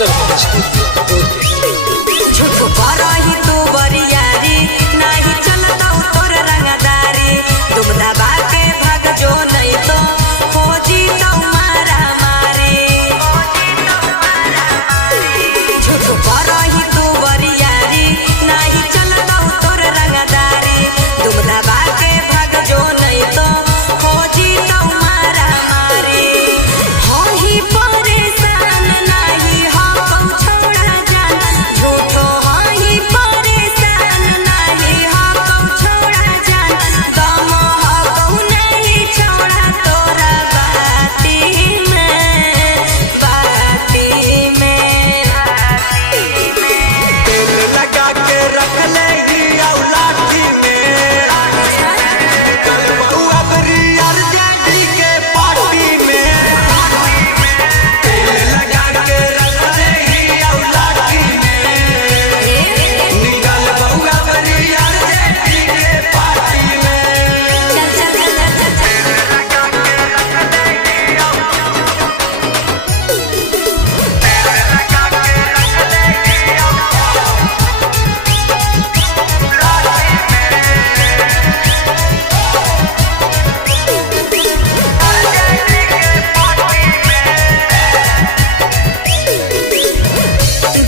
Hustle Studio Podcast. झूठो बरही तू बरियारी नाही चलता तोर रंगदारी तुम दबा के भाग जो नहीं तो हो जीता मारा मारी झूठो बरही तू बरियारी नहीं चलता तोर रंगदारी तुम दबा के भाग जो नहीं तो हो जीता मारा मारी हो ही परेशान नहीं हो छोड़ा जान झूठो ही परेशान नहीं हो छोड़ा जान गम हो नहीं छोड़ा तोरा बाती में तेल लगा के रख लेगी औलाठी में कल बउआ बरियार जेडी के पार्टी में तेल लगा के रख लेगी औलाठी में निकल बउआ बरियार जेडी के पार्टी में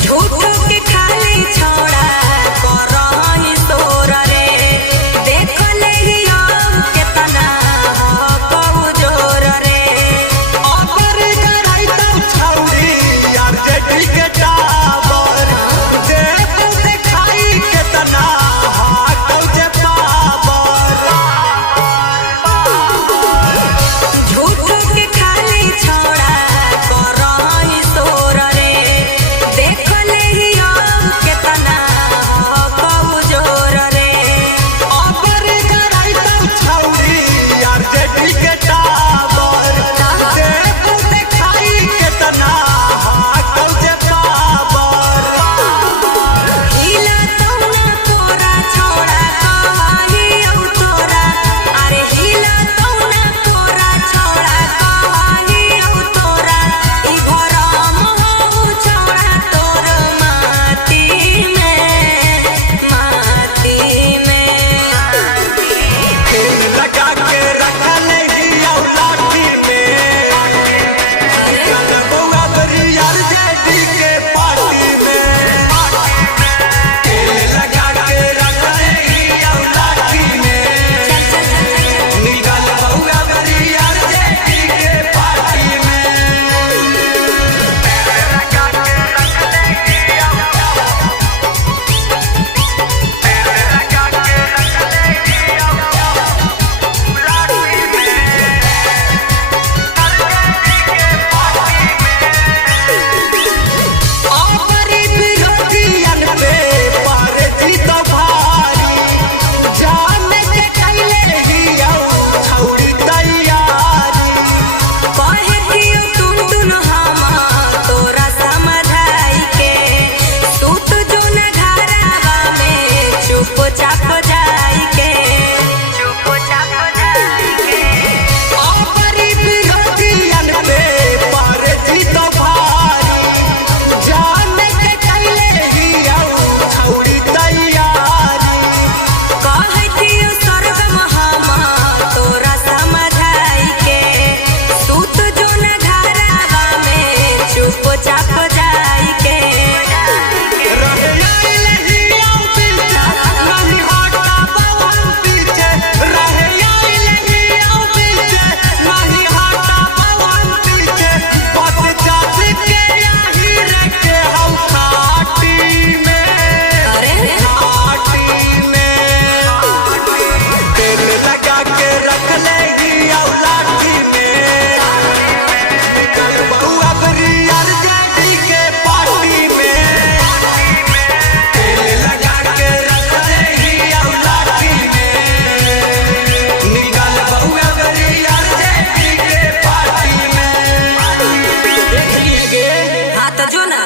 झूठो के खाली छोड़ा करही तोर रे देख लेही हम केतना हो कहू जोर रे अगर कराई तब छौरी यार जेडी के टावर देख देखाई केतना हाटौ जे पावर झूठो के खाली छोड़ा करही तोर रे देख लेही हम केतना हो कहू जोर रे अगर कराई तब छौरी यार जेडी के टावर देख देखाई केतना हाटौ जे पावर हिला तौना कोरा छोड़ा कही औ तोरा अरे हिला तौना कोरा छोड़ा कही औ तोरा ई भरम हो छोड़ा तोर माटी में तेल लगा के रख लेगी औलाठी में कल बउआ बरियार जेडी के पार्टी में तेल लगा के रख लेगी औलाठी में निकल बउआ बरियार जेडी के पार्टी में आबरी बिरतियन पे पारे जीतो भारी जाने के कैले हियो छौरी तैयारी कहे दियो तुम हम तोरा समझाई के तू तो जो न घरवा में चुपचाप जाई के आबरी बिरतियन पे पारे जीतो भारी जाने के कैले हियो छौरी तैयारी कहे दियो सरगम हम तोरा समझाई के तू तो जो न घरवा में चुपचाप जाई के रहे आइले हियो पीछे नहीं हटा बवन पीछे रहे आइले हियो पीछे नहीं हटा बवन पीछे पत जात के यही रखे हम खाटी में तेल लगा के रख लेगी औलाठी में कल बउआ बरियार जेडी के पार्टी में तेल लगा के रख लेगी औलाठी में निकल बउआ बरियार जेडी के पार्टी में हाथ जो ना